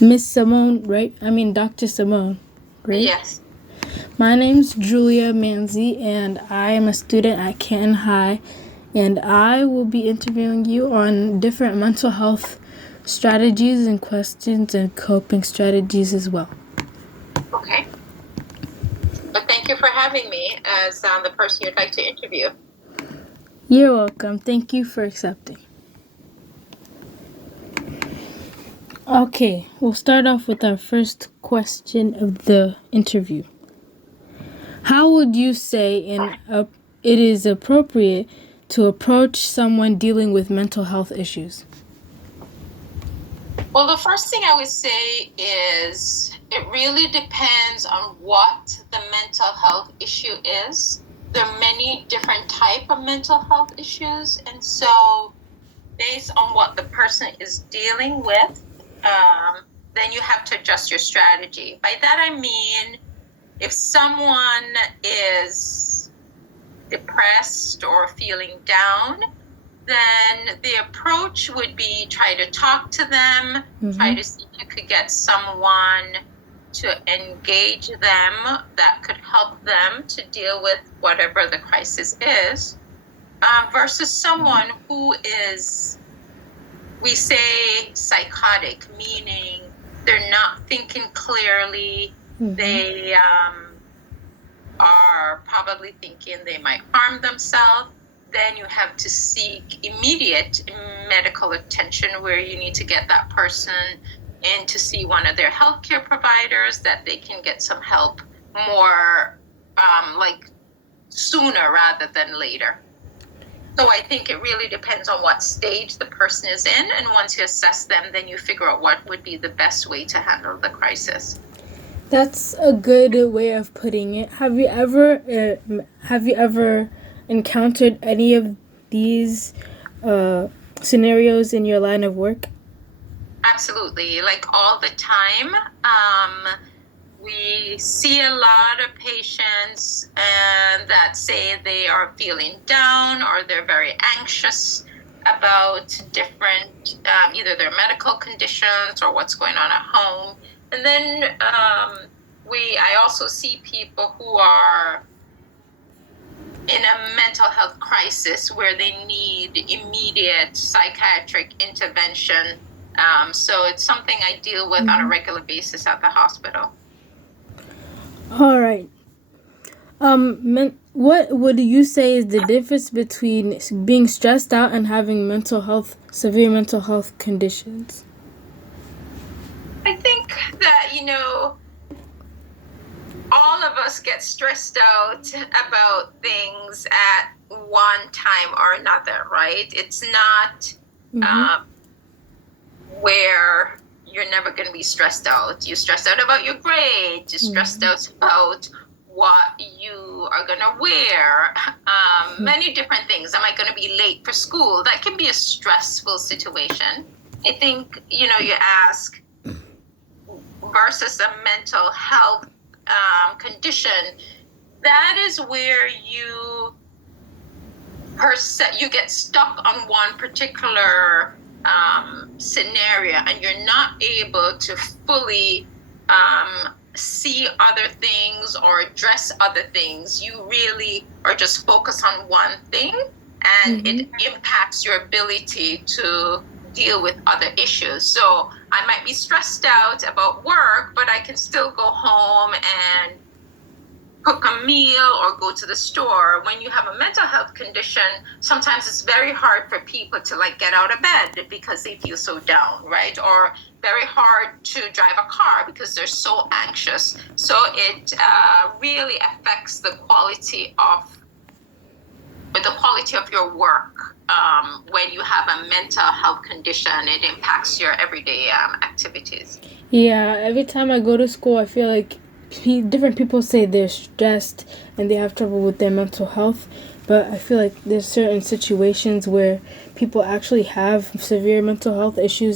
Miss Simone, right? I mean, Dr. Simone, right? Yes. My name's Julia Manzi, and I am a student at Canton High, and I will be interviewing you on different mental health strategies and questions and coping strategies as well. Okay. But thank you for having me as the person you'd like to interview. You're welcome. Thank you for accepting. Okay, we'll start off with our first question of the interview. How would you say it is appropriate to approach someone dealing with mental health issues? Well, the first thing I would say is it really depends on what the mental health issue is. There are many different types of mental health issues, and so based on what the person is dealing with, then you have to adjust your strategy. By that I mean, if someone is depressed or feeling down, then the approach would be try to talk to them, try to see if you could get someone to engage them that could help them to deal with whatever the crisis is, versus someone who is, we say, psychotic, meaning they're not thinking clearly, they are probably thinking they might harm themselves. Then you have to seek immediate medical attention where you need to get that person in to see one of their healthcare providers that they can get some help more sooner rather than later. So I think it really depends on what stage the person is in, and once you assess them, then you figure out what would be the best way to handle the crisis. That's a good way of putting it. Have you ever encountered any of these scenarios in your line of work? Absolutely, like all the time. We see a lot of patients that say they are feeling down or they're very anxious about different, either their medical conditions or what's going on at home. And then I also see people who are in a mental health crisis where they need immediate psychiatric intervention. So it's something I deal with on a regular basis at the hospital. All right. What would you say is the difference between being stressed out and having severe mental health conditions? I think that, all of us get stressed out about things at one time or another, right? It's not where you're never going to be stressed out. You're stressed out about your grades. You're stressed out about what you are going to wear. Many different things. Am I going to be late for school? That can be a stressful situation. I think, you ask versus a mental health condition, that is where you get stuck on one particular scenario and you're not able to fully see other things or address other things. You really are just focused on one thing, and it impacts your ability to deal with other issues. So I might be stressed out about work, but I can still go home and cook a meal or go to the store. When you have a mental health condition, sometimes it's very hard for people to get out of bed because they feel so down, right? Or very hard to drive a car because they're so anxious. So it really affects the quality of your work. When you have a mental health condition, it impacts your everyday activities. Yeah, every time I go to school, I feel like different people say they're stressed and they have trouble with their mental health, but I feel like there's certain situations where people actually have severe mental health issues